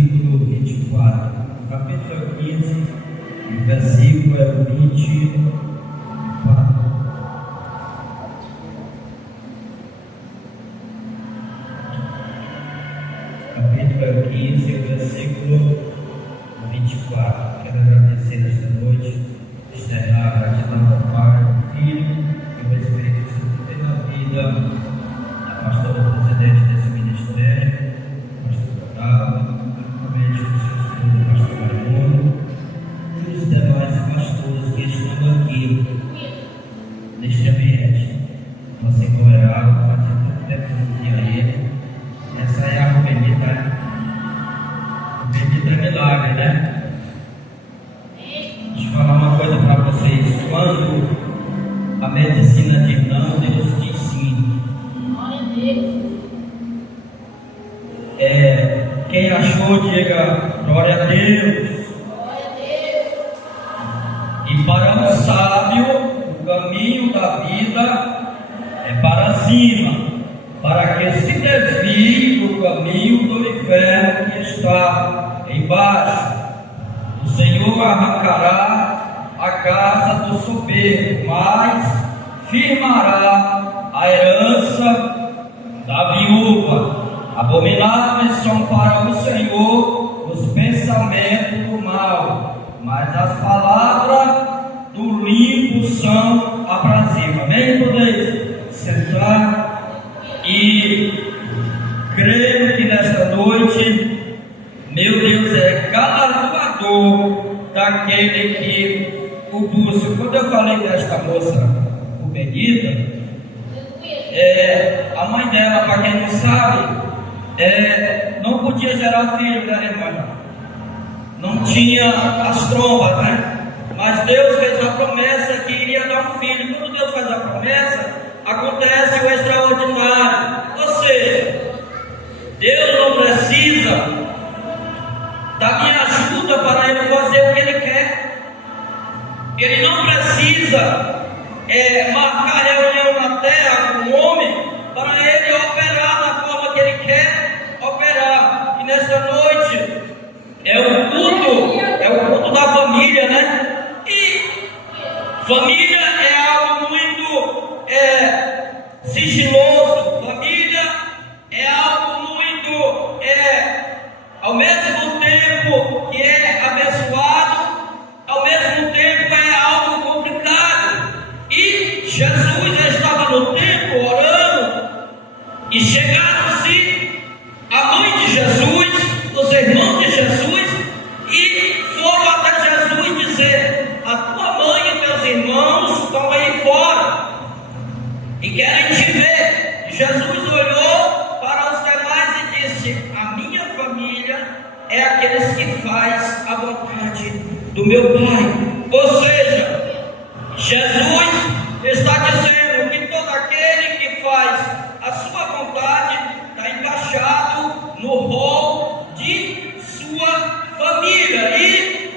versículo 24. Capítulo 15, o versículo é o 24. Capítulo 15, o versículo 24. Quero agradecer esta noite, externar a gratidão ao Pai, ao Filho e ao Espírito Santo pela vida da pastora presidente desse ministério, pastor Otávio, principalmente o seu filho, pastor Raimundo, e os demais pastores que estão aqui neste ambiente. Nossa Goiás, fazia tanto tempo que não tinha ele. Essa é a bendita milagre, né? Deixa eu falar uma coisa para vocês. Quando a medicina diz não, Deus diz sim. Quem achou, diga glória a Deus. E para um sábio, o caminho da vida é para cima, para que se desvie do caminho do inferno que está embaixo. O Senhor arrancará a casa do soberbo, mas firmará a herança da viúva. Abomináveis são para o Senhor os pensamentos do mal, mas as palavras do limpo são aprazíveis. Amém? Podeis sentar e creio que nesta noite, meu Deus é galardoador daquele que o busca. Quando eu falei desta moça, o Benita, a mãe dela, para quem não sabe, não podia gerar filho, né, irmã? Não tinha as trombas, né? Mas Deus fez a promessa que iria dar um filho. Quando Deus faz a promessa, acontece o extraordinário. Ou seja, Deus não precisa da minha ajuda para Ele fazer o que Ele quer. Ele não precisa marcar reunião na terra com o homem para Ele operar da forma que Ele quer operar. E nesta noite é o culto da família, né? E família é algo muito sigiloso. Família é algo muito, ao mesmo tempo que é abençoado, ao mesmo tempo é algo complicado. E Jesus já estava no templo orando, e chegaram-se a mãe de Jesus, os irmãos de Jesus, e foram até Jesus dizer: a tua mãe e teus irmãos estão aí fora e querem te ver. E Jesus olhou para os demais e disse: a minha família é aqueles que faz a vontade do meu Pai. Ou seja, Jesus está dizendo que todo aquele que faz a sua vontade está encaixado no rol de sua família. E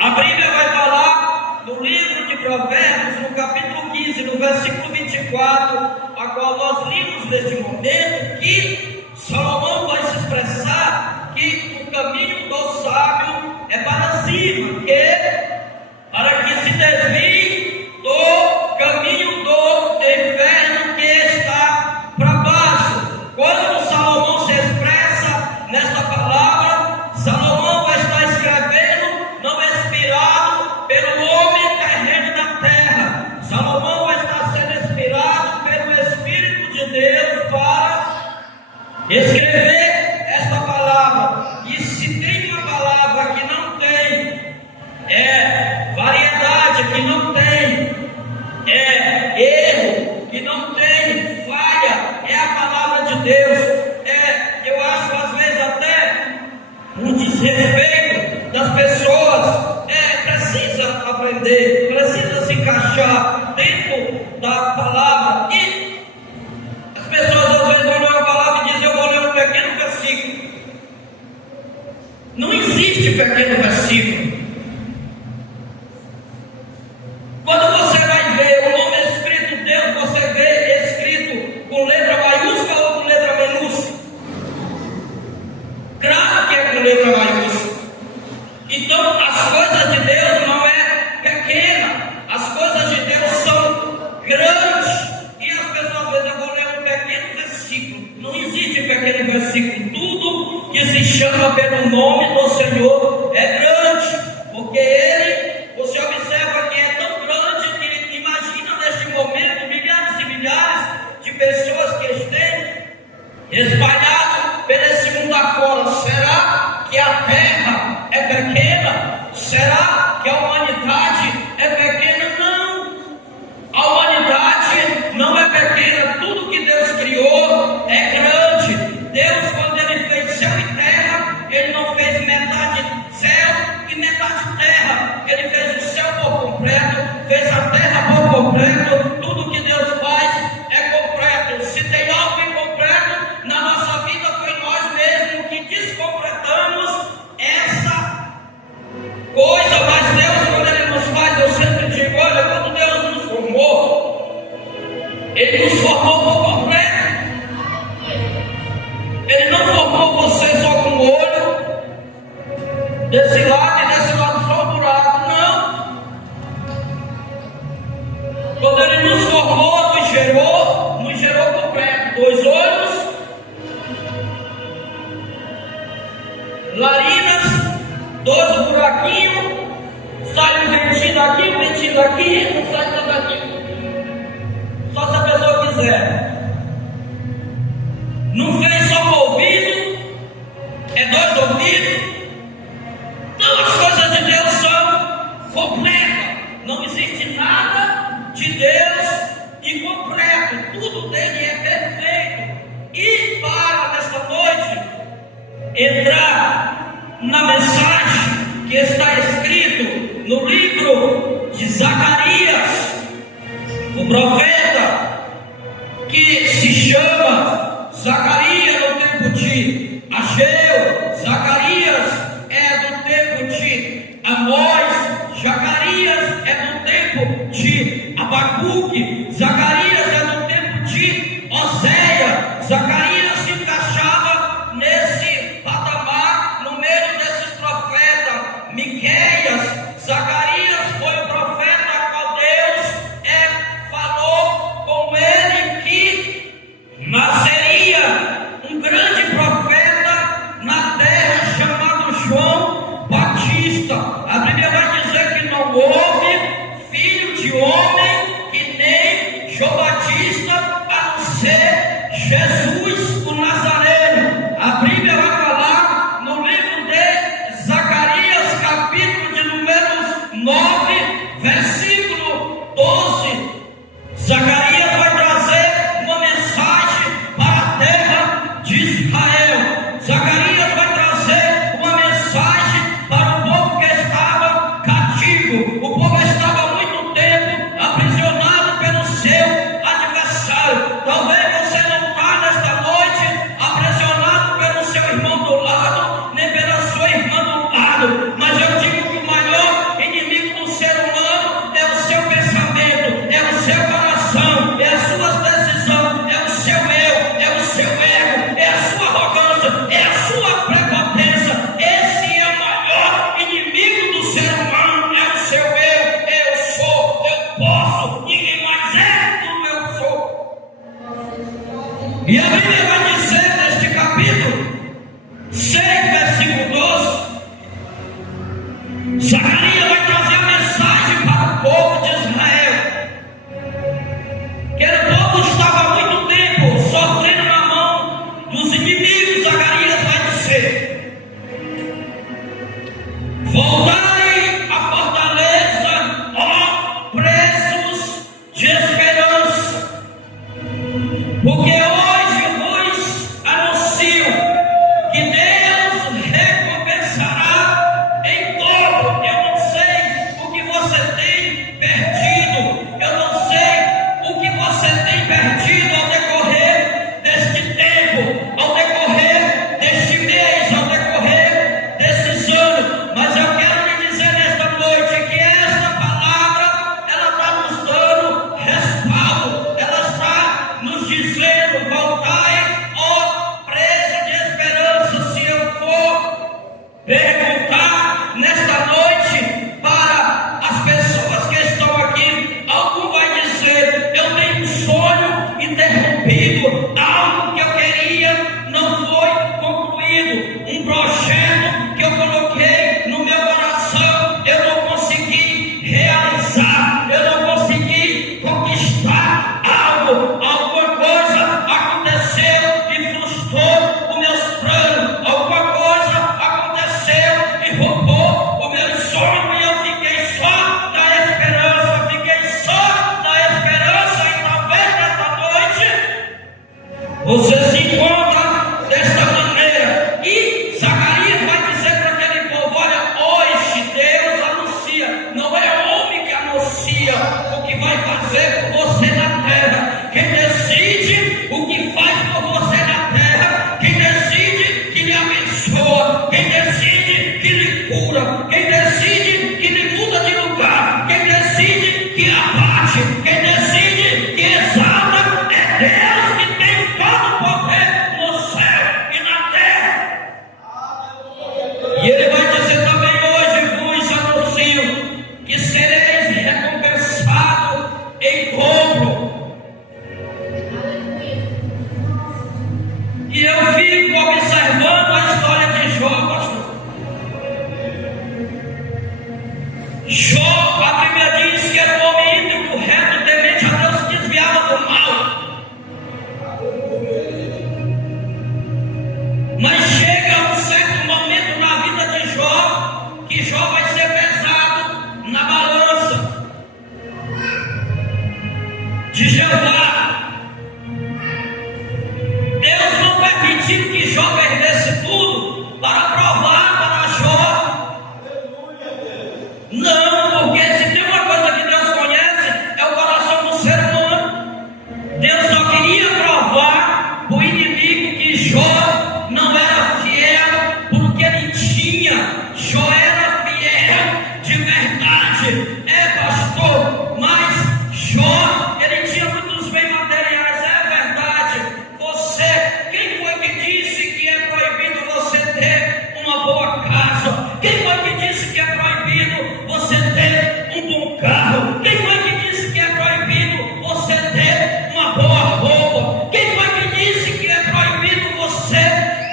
a Bíblia vai falar no livro de Provérbios, no capítulo 15, no versículo 24, a qual nós lemos neste momento, que Salomão vai se expressar que o caminho do sábio é para cima, para que se desvie do caminho do inferno que está para baixo. Quando Salomão se expressa nesta palavra, Salomão vai estar escrevendo não inspirado pelo homem terreno da terra. Salomão vai estar sendo inspirado pelo Espírito de Deus para escrever esta palavra. E se tem uma palavra que não tem variedade, que não tem erro, que não tem falha, é a palavra de Deus. Eu acho às vezes até um desrespeito das pessoas. Precisa aprender, precisa se encaixar dentro da palavra. E as pessoas às vezes vão ler a palavra e dizem: eu vou ler um pequeno versículo. Não existe pequeno versículo. Quando você vai ver o nome escrito Deus, você vê escrito com letra maiúscula ou com letra minúscula? Claro que é com letra versículo: tudo que se chama pelo nome do Senhor é grande, porque Ele, você observa que é tão grande que imagina neste momento milhares e milhares de pessoas que estão espalhadas pelo mundo afora. Será que a terra é pequena? Será que a humanidade é pequena? Não, a humanidade não é pequena. Tudo que Deus criou é grande. Deus, quando Ele fez céu e terra, Ele não fez metade céu e metade terra. Ele fez o céu por completo, fez a terra por completo. Tudo que Deus faz é completo. Se tem algo incompleto na nossa vida, foi nós mesmos que descompletamos essa coisa. Mas Deus, quando Ele nos faz, eu sempre digo: olha, quando Deus nos formou, Ele nos formou por completo. Ele não formou você só com o olho desse lado e desse lado só um buraco, não. Quando Ele nos formou, nos gerou completo. 2 olhos, narinas, 2 buraquinhos, sai um ventinho daqui, um ventinho daqui, não sai tudo daqui. Só se a pessoa quiser. Não fez só um ouvido, é 2 ouvidos. Então as coisas de Deus são completas. Não existe nada de Deus incompleto. Tudo dele é perfeito. E para nesta noite entrar na mensagem que está escrito no livro de Zacarias, o profeta, que se chama Zacarias no tempo de Ageu, Zacarias é do tempo de Amós, Zacarias é do tempo de Abacuque, Zacarias é do tempo de Oséia. Zacarias se encaixava nesse patamar, no meio desses profetas. Miqueias, Zacarias foi o profeta a qual Deus falou com ele que nasceria um grande profeta na terra chamado João Batista. A Bíblia vai dizer que não houve filho de homem que nem João Batista, a não ser Jesus o Nazareno. A Bíblia vai falar no livro de Zacarias, capítulo de números 9, versículo 12. Zacarias vai trazer uma mensagem para a terra de Israel. Zacarias vai trazer uma mensagem para o povo que estava cativo. O povo estava há muito tempo aprisionado pelo seu adversário. Talvez você não está nesta noite aprisionado pelo seu irmão do lado, nem pela sua irmã do lado. Mas eu digo que o maior inimigo do ser humano é o seu pensamento, é o seu coração, é as suas decisões, é o seu eu, é o seu ego, é a sua arrogância, é a sua prepotência. Esse é o maior inimigo do ser humano, é o seu eu sou, eu posso, ninguém mais é como eu sou. E a Bíblia vai dizer neste capítulo 6, versículo 12, Zacarias vai trazer a mensagem para o povo de Israel. Aquele povo estava há muito tempo sofrendo na mão dos inimigos. Zacarias vai dizer: voltai à fortaleza, ó presos de esperança, porque hoje vos anuncio que Deus recompensará em dobro. Eu não sei o que você tem perdido, eu não sei o que você tem perdido ao decorrer deste tempo, ao decorrer deste mês, ao decorrer desses anos. Mas eu quero lhe dizer nesta noite que esta palavra, ela está nos dando respaldo, ela está nos dizendo: voltai, ó preso de esperança. Se eu for perguntar nesta noite para as pessoas que estão aqui, algum vai dizer: eu tenho um sonho interrompido, algo que eu queria não foi Você se encontra desta maneira. E Zacarias vai dizer para aquele povo: olha, hoje Deus anuncia, não é homem que anuncia o que vai fazer por você na terra. Quem decide o que faz por você na terra, quem decide que lhe abençoa, quem decide que lhe cura, quem decide que lhe muda de lugar, quem decide que abate, quem decide que exalta, é Deus que tem todo o poder no céu e na terra. E Ele vai dizer também: hoje vos anuncio que sereis recompensados em dobro. E eu fico observando a história de Jó, pastor. Jó, a Bíblia diz que era um homem íntegro, reto, temente a Deus, se desviava do mal. Mas chega um certo momento na vida de Jó, que Jó vai ser pesado na balança de Jeová. Deus não permitiu que Jó perdesse tudo para provar para Jó. Não, porque se tem uma coisa que Deus conhece, é o coração do ser humano. Deus só queria provar o inimigo que Jó não era fiel, porque ele tinha. Jó era fiel de verdade. É, pastor, mas Jó, ele tinha muitos bens materiais, é verdade. Quem foi que disse que é proibido você ter uma boa casa? Quem foi que disse que é proibido você ter um bom carro? Quem foi que disse que é proibido você ter uma boa roupa? Quem foi que disse que é proibido você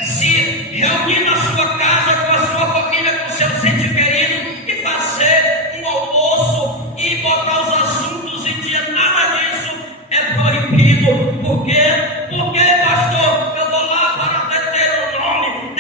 se reunir na sua casa com a sua família, com seus entes queridos e fazer um almoço e botar os assuntos em dia? Nada disso é proibido. Por quê? Porque, pastor, eu vou lá para Deuteronômio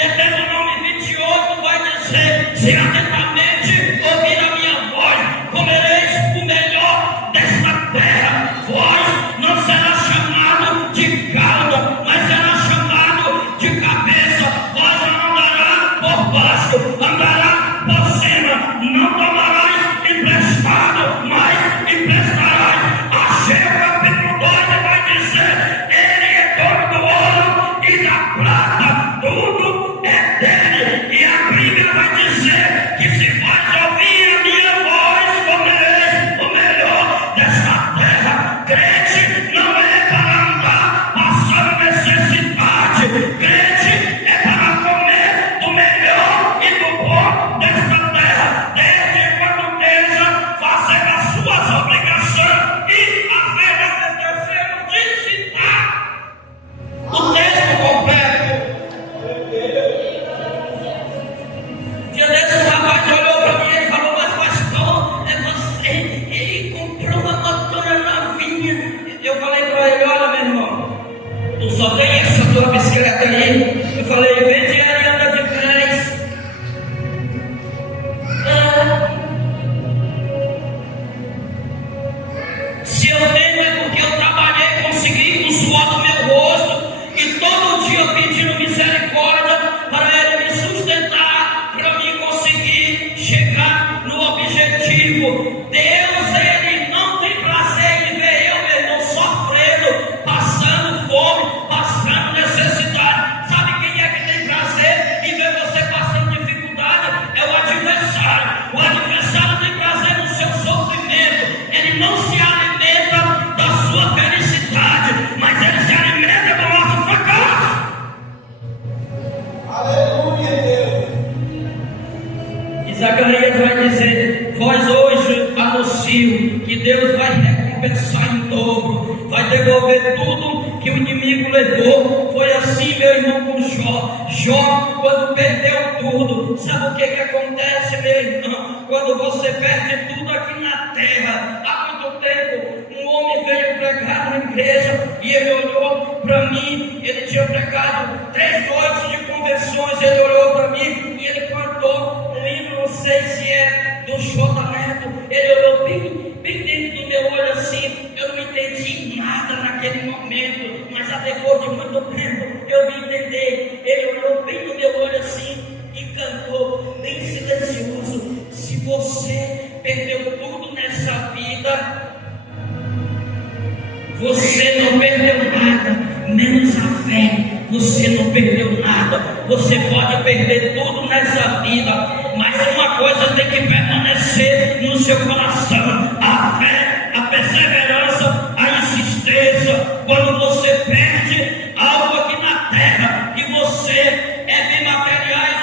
28 vai dizer: se atentamente ouvir a minha voz, comereis o melhor desta terra. Vós não será chamado de cauda, mas será chamado de cabeça. Vós não andará por baixo, andará por cima. Não tomarás emprestado, mas emprestarás. Achei o capítulo 2 e vai dizer: ele é dono do ouro e da prata, tudo é dele. E a Bíblia vai dizer que se vós ouvir a minha voz, comereis o melhor desta terra. Crente não é para andar passando necessidade, crente é para comer do melhor e do bom desta terra, desde quando esteja fazendo as suas obrigações. E às vezes esquecemos de citar o texto completo. Dia desse um rapaz olhou para mim e falou: mas pastor, é você, ele comprou uma motora novinha. Eu falei para ele: olha, meu irmão, tu só tem essa tua bicicleta aí. Eu falei: vende ela e anda de trás. Se eu tenho é porque eu trabalhei, consegui com o suor do meu rosto e todo dia pedindo misericórdia para Ele me sustentar, para mim conseguir chegar no objetivo. Deus, Ele não tem prazer em ver eu, meu irmão, sofrendo, passando fome, passando necessidade. Sabe quem é que tem prazer em ver você passando dificuldade? É o adversário. O adversário tem prazer no seu sofrimento. Ele não se alimenta da sua felicidade, mas ele se alimenta do nosso fracasso. Aleluia, Deus. E Zacarias vai dizer: vós hoje anuncio que Deus vai recompensar em dobro, vai devolver tudo que o inimigo levou. Foi assim, meu irmão, com Jó. Jó, quando perdeu tudo, sabe o que acontece, meu irmão? Quando você perde tudo aqui na terra. Há muito tempo, um homem veio pregar na igreja e ele olhou para mim. Ele tinha pregado 3 noites de convenções. Ele olhou para mim e ele cantou um hino, não sei se é do J. Neto. Ele olhou bem dentro do meu olho assim. Eu não entendi nada naquele momento, mas a depois de muito fé, você não perdeu nada. Você pode perder tudo nessa vida, mas uma coisa tem que permanecer no seu coração: a fé, a perseverança, a insistência. Quando você perde algo aqui na terra, que você é bem materiais,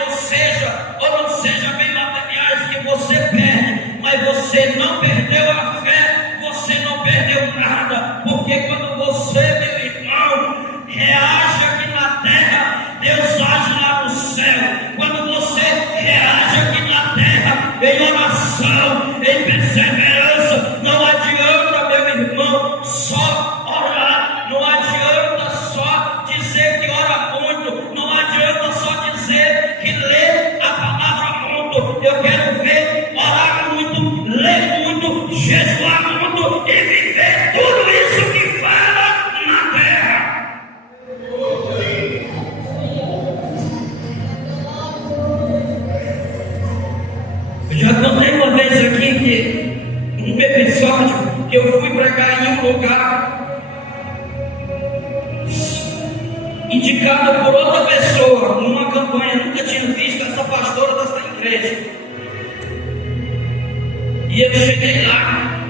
ou não seja bem materiais que você perde, mas você não perdeu a fé, você não perdeu nada, porque quando você, meu irmão, reage aqui na terra, Deus age lá no céu. Quando você reage aqui na terra, em oração, em perseverança, não adianta, meu irmão, só orar, não adianta só dizer que ora muito, não adianta só dizer que lê a palavra muito. Eu quero ver orar muito, ler muito, jejuar muito e viver tudo isso que fala na terra. Eu já contei uma vez aqui que um episódio que eu fui pregar em um lugar indicado por outra pessoa numa campanha. Nunca tinha visto essa pastora dessa igreja. E eu cheguei lá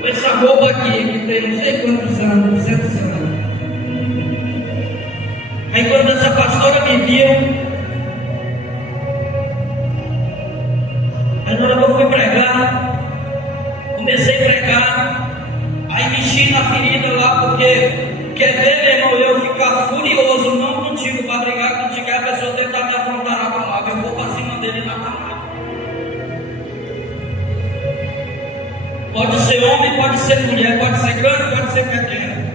com essa roupa aqui, que tem não sei quantos anos, 200 anos. Aí quando essa pastora me viu, aí na hora que eu fui pregar, comecei a pregar, aí mexi na ferida lá, porque quer ver, meu irmão, eu ficar furioso, não contigo, para brigar contigo, a pessoa tentar me afrontar na palavra, eu vou para cima dele na palavra. Pode ser homem, pode ser mulher, pode ser grande, pode ser pequeno,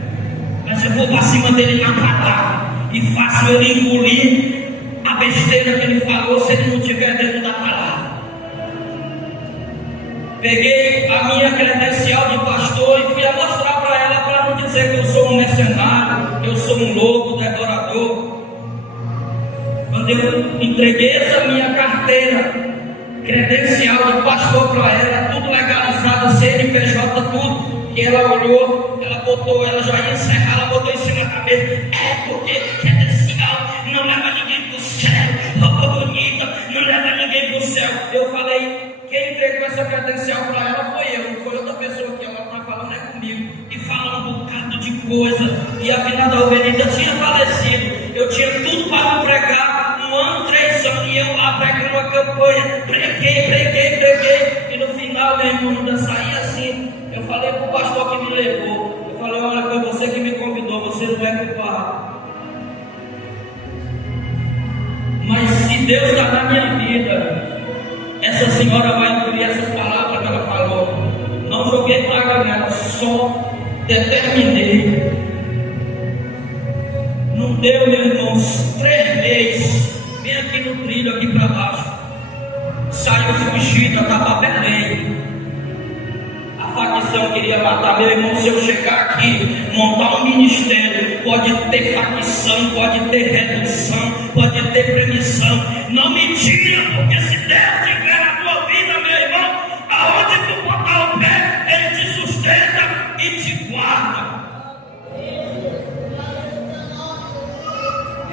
mas eu vou para cima dele na palavra e faço ele engolir a besteira que ele falou, se ele não estiver dentro da palavra. Peguei a minha credencial de pastor e fui a mostrar para ela, para não dizer que eu sou um mercenário, que eu sou um louco, devorador. Quando eu entreguei essa minha carteira credencial de pastor para ela, tudo legalizado, CNPJ, tudo, que ela olhou, ela botou, ela já ia encerrar, ela botou em cima da cabeça. É porque credencial não leva ninguém para o céu, roupa bonita não leva ninguém para o céu. Eu falei, quem entregou essa credencial para ela foi eu, não foi outra pessoa, que ela está falando é comigo, e fala um bocado de coisa. E a Vina da Alverida tinha falecido, eu tinha tudo para me pregar, 1 ano, 3 anos, e eu lá pregando a campanha, preguei, e no final, meu irmão, ainda saí assim. Eu falei para o pastor que me levou, eu falei, olha, foi você que me convidou, você não é culpado. Mas se Deus está na minha vida, essa senhora vai engolir essas palavras que ela falou. Não joguei praga nela, só determinei. Não deu, meu irmão, 3 meses, bem aqui no trilho, aqui para baixo. Saiu fugida, estava Belém. A facção queria matar, meu irmão. Se eu chegar aqui, montar um ministério, pode ter facção, pode ter redução, pode ter permissão. Não me tira, porque se Deus tiver na tua vida, meu irmão, aonde tu botar o pé, Ele te sustenta e te guarda.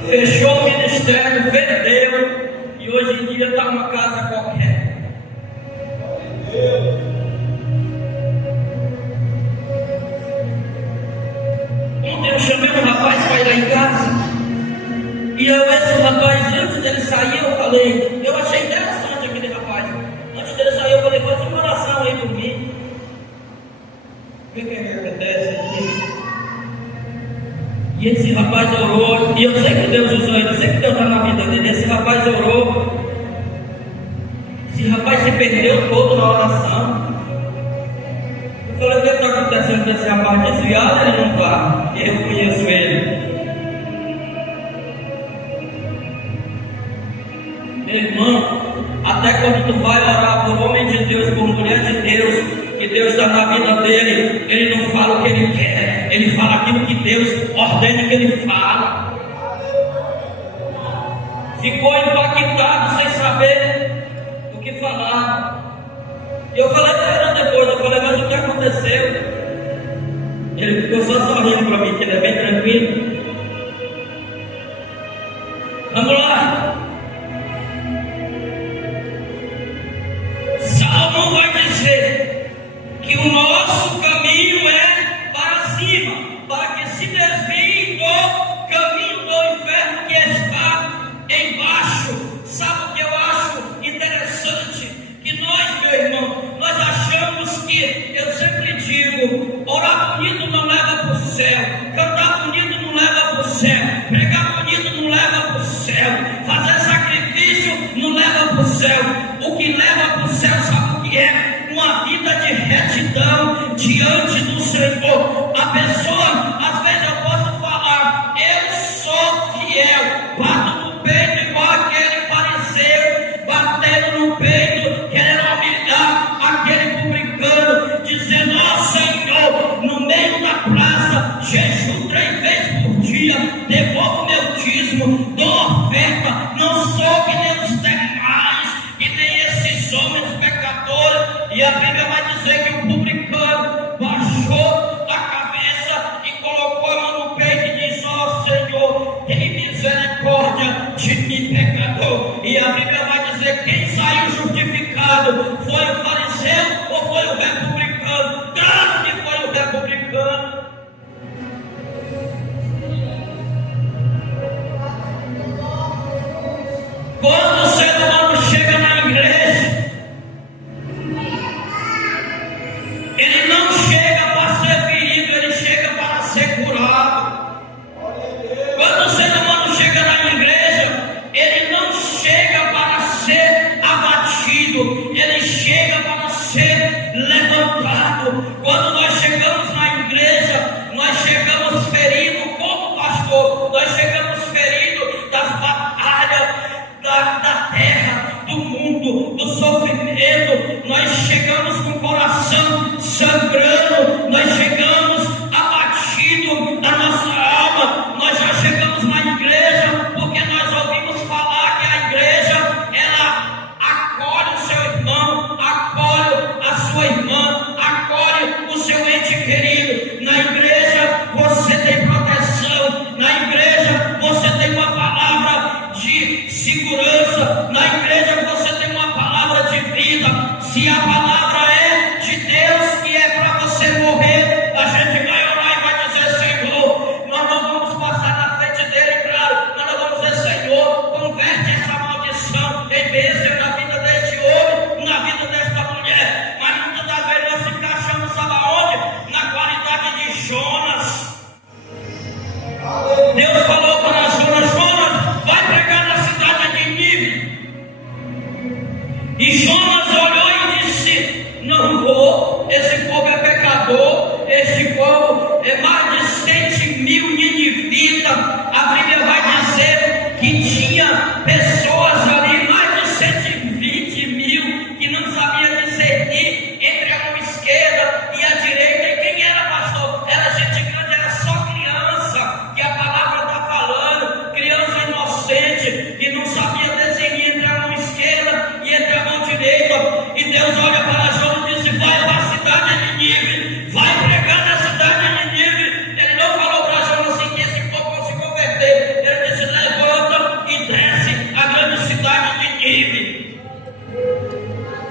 Fechou o ministério, vendeu, e hoje em dia está numa casa qualquer. Ontem eu chamei um rapaz para ir lá em casa, e esse rapaz, antes dele sair, eu falei, eu achei interessante aquele rapaz. Antes dele sair, eu falei, faz uma oração aí por mim. O que acontece aqui? E esse rapaz orou, e eu sei que Deus usou ele, eu sei que Deus está na vida dele. Esse rapaz orou, esse rapaz se perdeu todo na oração. Eu falei, o que está acontecendo com esse rapaz? Desviado ele não está, porque eu conheço ele. Meu irmão, até quando tu vai orar por homem de Deus, por mulher de Deus, que Deus está na vida dele, ele não fala o que ele quer, ele fala aquilo que Deus ordena que ele fala. Ficou impactado sem saber o que falar. E eu falei para ele depois, eu falei, mas o que aconteceu? Ele ficou só sorrindo para mim, que ele é bem tranquilo. Vamos lá. Salomão vai dizer que o nosso caminho é para cima, para que se desvie do caminho do inferno que está embaixo. Sabe o que eu acho interessante? Que nós, meu irmão, nós achamos que, eu sempre digo, orar bonito não leva para o céu, cantar bonito não leva para o céu, pregar bonito não leva para o céu, fazer sacrifício não leva para o céu. O que leva para o céu, sabe o que é? Uma vida de retidão diante do Senhor. A pessoa, às vezes eu posso falar, eu sou fiel, bato no peito igual aquele fariseu, batendo no peito, querendo humilhar aquele publicano, dizendo: ó Senhor, no meio da praça, jejum 3 vezes por dia, devolvo meu dízimo, dou oferta, não sou que nem os demais, que nem esses homens pecadores. E a Bíblia vai dizer que o publicano baixou a cabeça e colocou a mão no peito e disse: ó Senhor, tem misericórdia de mim, pecador. E a Bíblia vai dizer: quem saiu justificado foi o fariseu ou foi o republicano? Claro que foi o republicano. Quando o ser humano chega na igreja, ele não chega para ser ferido, ele chega para ser curado. Quando o ser humano chega na igreja, ele não chega para ser abatido, ele chega para ser levantado. Quando nós chegamos na igreja, nós chegamos feridos como pastor, nós chegamos feridos das batalhas da terra, do mundo, do sofrimento. Nós chegamos com o coração sangrando, nós chegamos abatido da nossa alma. Nós já chegamos na igreja porque nós ouvimos falar que a igreja, ela acolhe o seu irmão, acolhe a sua irmã, acolhe o seu ente querido. Na igreja você tem proteção, na igreja você tem uma palavra de segurança, na igreja você tem uma palavra de vida. Se a palavra é de Deus, que é para você morrer, a gente vai orar e vai dizer: Senhor, nós não vamos passar na frente dele, claro, nós não vamos dizer: Senhor, converte essa maldição em bênção na vida deste homem, na vida desta mulher. Mas muitas das vezes nós se encaixamos, sabe aonde? Na qualidade de Jonas. Deus falou para Jonas: Jonas, vai pregar na cidade de Nínive. E Jonas olhou e disse: não vou, esse povo é pecador, esse povo é mais de 100.000 ninivitas. A Bíblia vai dizer que tinha pessoas ali, mais de 120.000, que não sabia discernir entre a mão esquerda e a direita. E quem era, pastor? Era gente grande, era só criança, que a palavra está falando, criança inocente, que não sabia discernir entre a mão esquerda e entre a mão direita. E Deus olha para Jonas e disse: vai para a cidade de Nínive, vai pregar na cidade de Nínive. Ele não falou para Jonas assim que esse povo vai se converter. Ele disse: levanta e desce a grande cidade de Nínive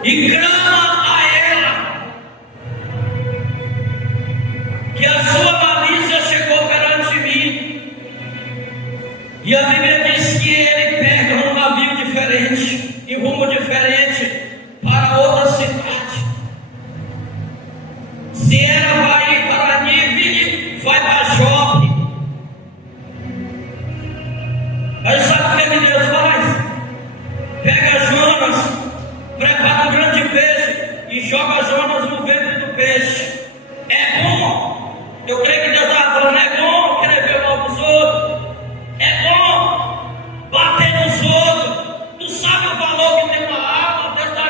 e clama a ela que a sua malícia chegou perante mim. E a Bíblia diz que ele pega um navio diferente, em rumo diferente, para outra cidade. Se era para ir para Nínive, vai para Jope. Aí sabe o que Deus faz? Pega Jonas, prepara um grande peixe e joga Jonas no ventre do peixe. É bom. Eu creio que Deus estava falando: é bom querer ver o mal dos outros, é bom bater nos outros. Tu sabe o valor que tem uma alma? Deus está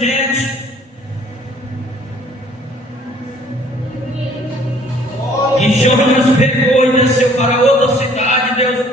gente. E Jonas pegou e desceu para outra cidade. Deus,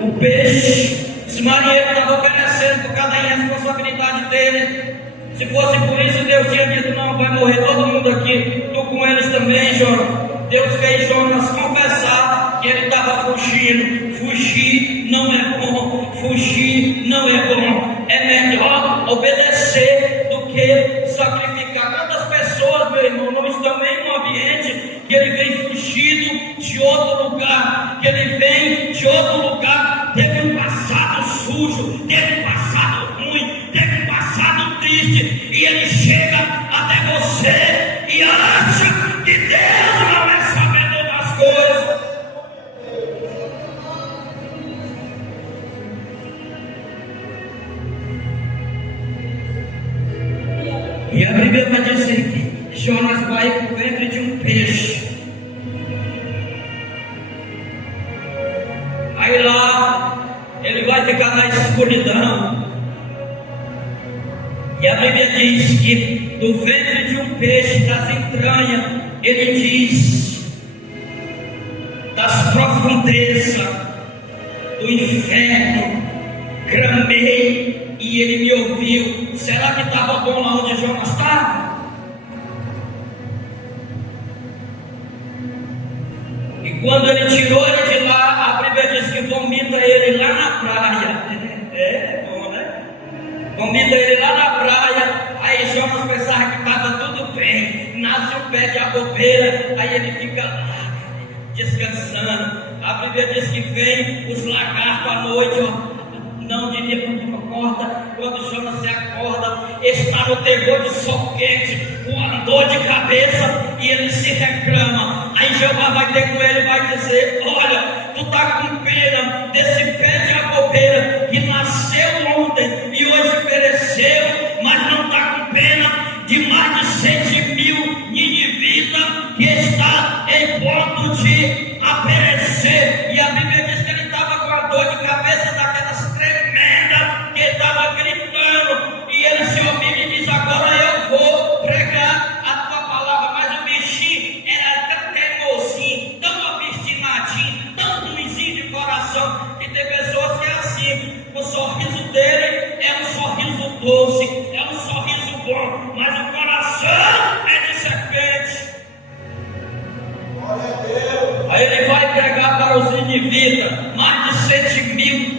o peixe, esse marinheiro estava oferecendo por causa da irresponsabilidade dele. Se fosse por isso, Deus tinha dito: não, vai morrer todo mundo aqui, tu com eles também, Jonas. Deus fez Jonas confessar que ele estava fugindo. Fugir não é bom, fugir não é bom. É melhor obedecer do que sacrificar. Quantas pessoas, meu irmão, não estão em um ambiente que ele vem fugido de outro lugar, que ele vem de outro lugar, teve um passado sujo, teve um passado ruim, teve um passado triste, e ele chega até você e acha que Deus não é sabedor das coisas. E a Bíblia vai dizer que Jonas vai para o ventre de um peixe. Aí lá ele vai ficar na escuridão. E a Bíblia diz que do ventre de um peixe, das entranhas, ele diz, das profundezas do inferno, clamei e ele me ouviu. Será que estava bom lá onde Jonas estava? E quando ele tirou ele de lá, a Bíblia diz que vomita ele lá na praia. É bom, né? Vomita ele lá na praia. Aí Jonas pensava que estava tudo bem. Nasce o pé de abobeira. Aí ele fica lá, descansando. A Bíblia diz que vem os lagartos à noite, ó. Não de dia quando acorda. Quando Jonas se acorda, está no terror de sol quente, com a dor de cabeça, e ele se reclama. Aí Jeová vai ter com ele e vai dizer: olha, tu está com pena desse pé de abobeira que nasceu ontem e hoje pereceu, mas não está com pena de mais de 100.000 ninivitas que está em ponto de perecer. E a Bíblia diz que ele estava com a dor de cabeça daquelas tremendas, que ele estava gritando, e ele se humilha e diz: agora eu vou pregar a tua palavra. Mas o bichinho era tão teimosinho, tão obstinadinho, tão ruimzinho de coração, que tem pessoas que é assim, o sorriso dele é um sorriso doce, é um sorriso bom, mas o coração é de serpente. Aí ele vai pregar para os ninivitas, mais de 100.000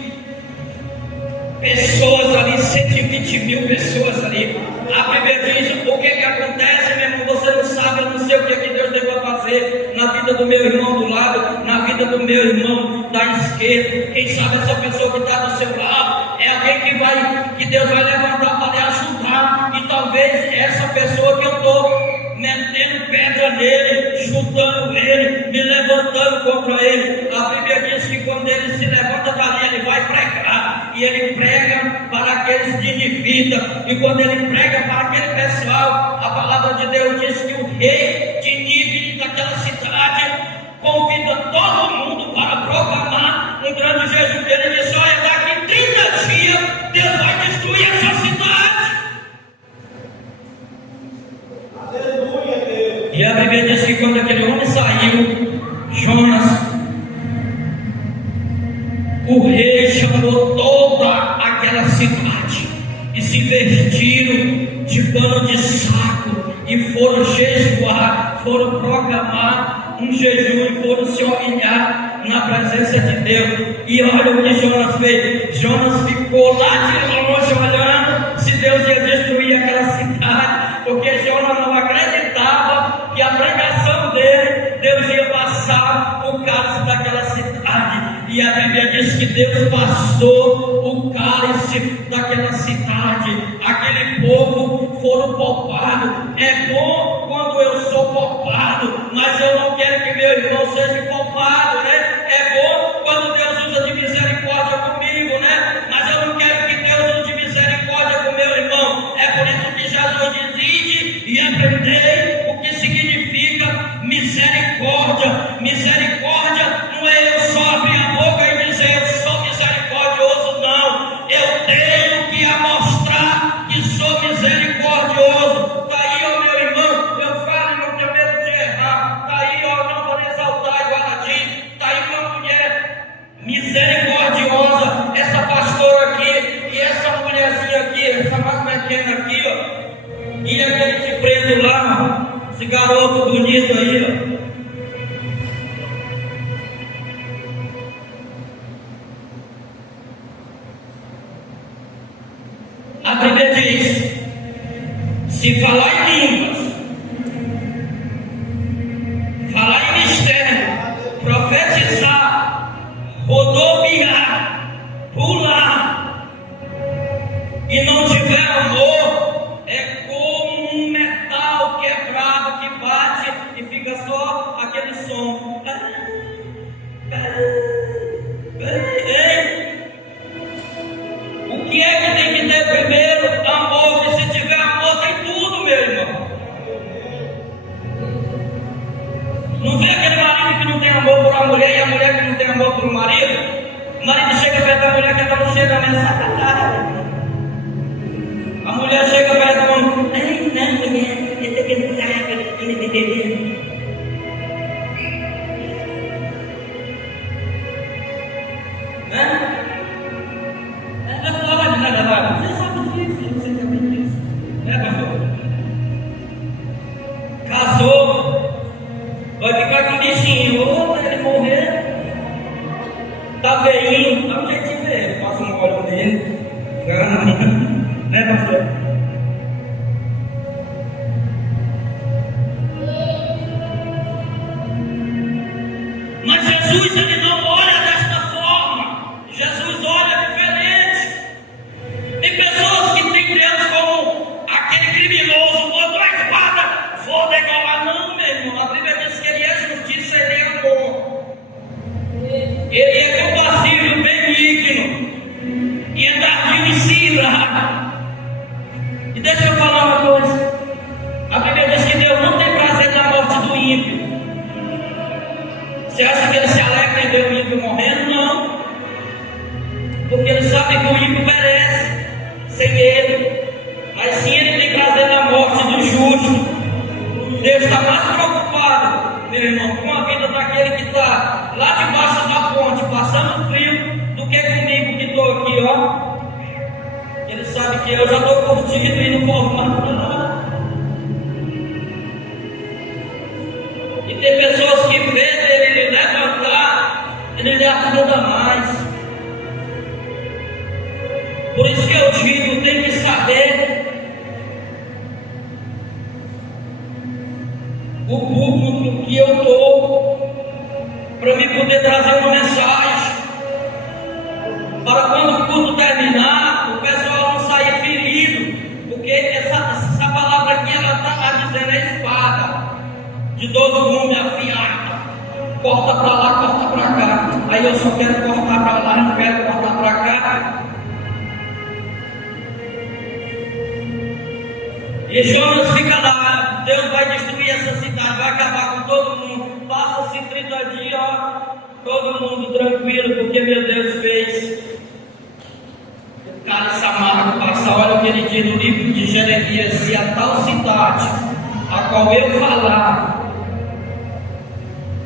pessoas ali, 120.000 pessoas ali. A Bíblia diz: o que acontece, meu irmão? Você não sabe, eu não sei o que Deus deve fazer na vida do meu irmão do lado, na vida do meu irmão da esquerda. Quem sabe essa pessoa que está do seu lado é alguém que Deus vai levantar para lhe ajudar. E talvez essa pessoa que eu estou metendo pedra nele, chutando ele, me levantando contra ele. A Bíblia diz que quando ele se levanta dali, ele vai pregar. E ele prega para aqueles ninivitas. E quando ele prega para aquele pessoal, a palavra de Deus diz que o rei de Nínive, daquela cidade, convida todo mundo para proclamar um grande jejum. Ele diz: olha, daqui 30 dias Deus vai destruir essa cidade. E a Bíblia diz que quando aquele homem saiu, Jonas, o rei chamou toda aquela cidade e se vestiram de pano de saco e foram jejuar, foram proclamar um jejum e foram se humilhar na presença de Deus. E olha o que Jonas fez. Jonas ficou lá de longe olhando se Deus ia destruir aquela cidade, porque Jonas não acreditava que a pregação dele, Deus ia passar o cálice daquela cidade. E a Bíblia diz que Deus passou o cálice daquela cidade. Aquele povo foram poupados. É bom quando eu sou poupado, mas eu não quero que meu irmão seja poupado, né? É bom quando Deus usa de misericórdia comigo, né? Mas eu não quero que Deus use de misericórdia com meu irmão. É por isso que Jesus diz: ide e aprendei o que significa misericórdia. Misericórdia não é eu só abrir a boca e dizer eu sou misericordioso, não. Eu tenho que mostrar Esse garoto bonito aí, ó. A Bíblia diz: se falar em línguas, falar em mistério, profetizar, rodopiar, pular, e não tiver amor, é como um metal quebrado que bate e fica só aquele som. Ei! O que é que tem que ter primeiro? Amor. E se tiver amor, tem tudo, meu irmão. Não vê aquele marido que não tem amor por uma mulher e a mulher que não tem amor por um marido? O marido chega perto da mulher que ela não chega nessa cara. A mulher chega perto do homem. Ai, não, mulher, eu tô cansada, eu tô bebendo. Você sabe disso, você sabe disso. Pastor? Casou, vai ficar com bichinho. Ou ele morrer, tá veinho, dá um jeitinho dele. Passa um óleo nele. Né, pastor? Mas Jesus, ele não olha desta forma. Jesus olha diferente. Tem pessoas que têm Deus como aquele criminoso, botou a espada, vou degolar. Não, meu irmão. A Bíblia diz que ele é justiça, ele é amor. Ele é compassivo, benigno e é tardio em se irar. E deixa eu falar uma coisa. A Bíblia diz que Deus não tem prazer na morte do ímpio. Você acha que ele se alegra em ver o ímpio morrendo? Não. Porque ele sabe que o ímpio merece sem ele. Mas sim, ele tem prazer na morte do justo. Deus está mais preocupado, meu irmão, com a vida daquele que está lá debaixo da ponte, passando frio, do que comigo que estou aqui, ó. Ele sabe que eu já estou curtindo e não vou arrumar nada. E tem pessoas que vêem ele levantar, ele lhe ajuda mais. Por isso que eu digo, tem que saber o público que eu estou, para me poder trazer uma mensagem, para quando o culto terminar, o pessoal não sair ferido, porque essa palavra aqui, ela está dizendo a espada, de 12 gumes afiada, corta para lá, corta para cá. Aí eu só quero cortar para lá, não quero cortar para cá. E Jonas fica lá, Deus vai destruir essa cidade, vai acabar com todo mundo. Passa-se 30 dias, ó, todo mundo tranquilo, porque meu Deus fez. O cara Samar passa, olha o que ele diz no livro de Jeremias: se a tal cidade, a qual eu falar,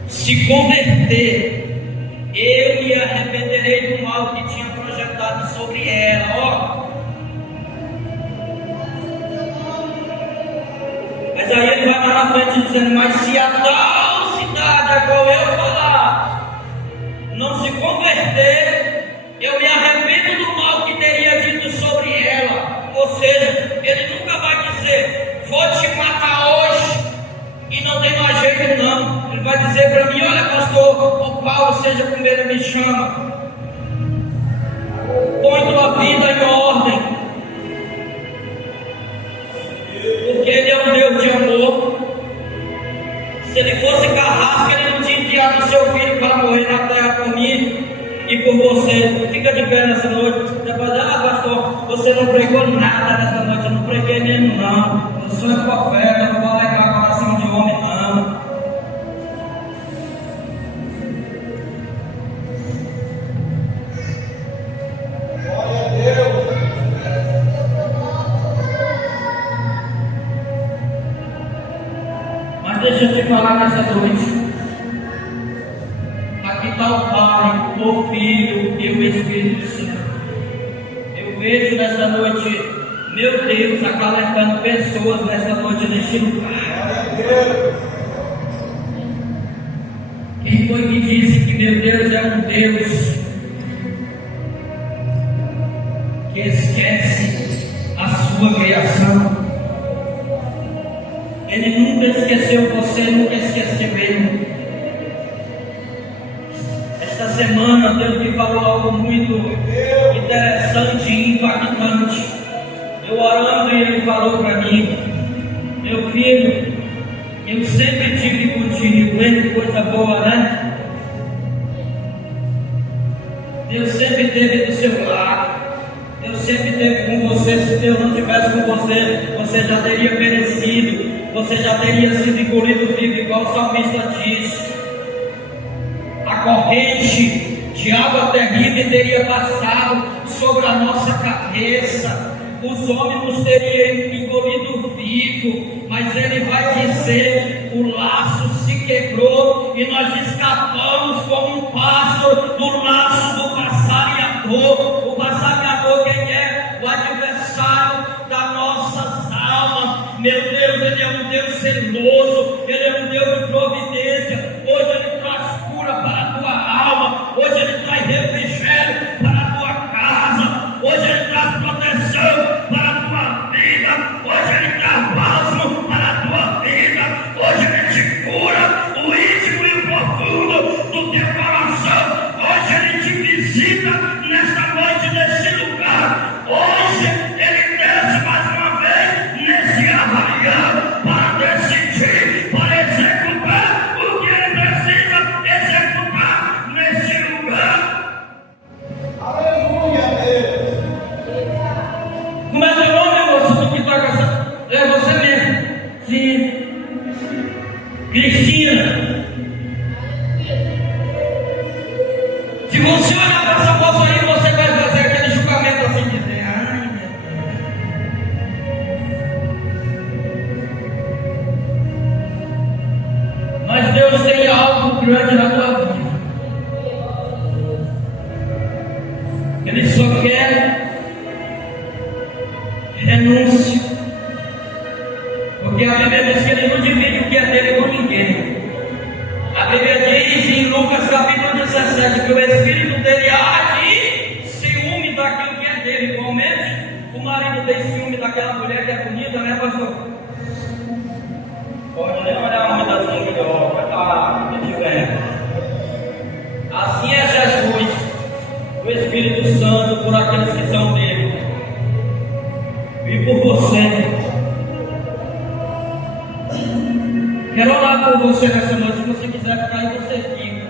se converter, eu me arrependerei do mal que tinha projetado sobre ela, ó. Mas aí ele vai lá na frente dizendo: mas se a tal cidade a qual eu falar não se converter, eu me arrependo do mal que teria dito sobre ela. Ou seja, ele nunca vai dizer: vou te matar hoje e não tem mais jeito não. Ele vai dizer para mim: olha, pastor, o Paulo, seja como ele me chama, põe tua vida em ordem, porque ele é um Deus de amor. Se ele fosse carrasco, ele não tinha enviado o seu filho para morrer na terra por mim e por você. Fica de pé nessa noite. Você vai dizer: ah, pastor, você não pregou nada nessa noite. Eu não preguei mesmo não. Eu sou um profeta, eu não vou alegar coração de homem não. Glória a Deus. Deixa eu te falar nessa noite. Aqui está o Pai, o Filho e o Espírito Santo. Eu vejo nessa noite meu Deus, acalentando pessoas nesta noite, neste lugar. Glória a Deus. Quem foi que disse que meu Deus é um Deus que esquece a sua criação? Ele nunca esqueceu você, nunca esqueceu ele. Esta semana Deus me falou algo muito interessante e impactante. Eu orando e Ele falou para mim: meu filho, eu sempre tive contigo. Que coisa boa, né? Deus sempre esteve do seu lado. Deus sempre esteve com você. Se Deus não estivesse com você, você já teria perecido. Você já teria sido engolido vivo, igual o salmista diz. A corrente de água terrível teria passado sobre a nossa cabeça. Os homens nos teriam engolido vivo, mas Ele vai dizer: o laço se quebrou e nós escapamos como um pássaro do laço do passarinhador. O passarinhador, quem é? O adversário das nossas almas. Meu Deus, Ele é um Deus zeloso, Ele é um Deus de providência. Hoje Ele traz cura para a tua alma, hoje Ele traz refrigério para a tua casa, hoje Ele traz proteção para a tua vida, hoje Ele traz bálsamo para a tua vida, hoje Ele te cura o íntimo e o profundo do teu coração, hoje Ele te visita nesta noite, neste lugar, hoje Ele desce mais uma vez nesse arraial para decidir, para executar o que Ele precisa executar neste lugar. Aleluia, Deus. Como é teu nome, moço? Tu que toca essa... É você mesmo? Sim. Cristina. Se você olhar para essa moça aí, você vai fazer aquele julgamento assim, dizer: ai, meu Deus. Mas Deus tem algo grande na tua vida. Ele só quer renúncia, porque a Bíblia diz que Ele não divide o que é dele com ninguém. A Bíblia diz em Lucas capítulo 17 que o espírito dele há de ciúme daquilo que é dele. Igualmente, o marido tem ciúme daquela mulher que é bonita, né, pastor? Pode nem olhar uma das melhor, vai estar onde tiver. Assim é Jesus, o Espírito Santo, por aqueles que são dele e por você. Quero orar por você nessa noite. Se você quiser ficar aí, você fica.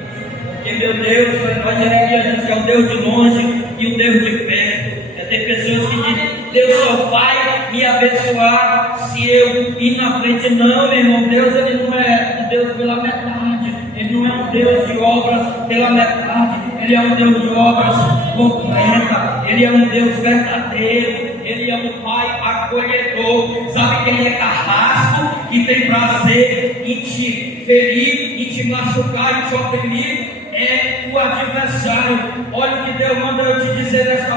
Porque meu Deus, nós Jeremias diz que é o Deus de longe e o Deus de perto. Tem pessoas que dizem: Deus só vai me abençoar se eu ir na frente. Não, meu irmão, Deus Ele não é um Deus pela metade. Ele não é um Deus de obras pela metade. Ele é um Deus de obras completas. Ele é um Deus verdadeiro. Ele é um Pai acolhedor. Sabe quem é carrasco e tem prazer em te ferir, em te machucar, em te oprimir? É o adversário. Olha o que Deus manda eu te dizer nesta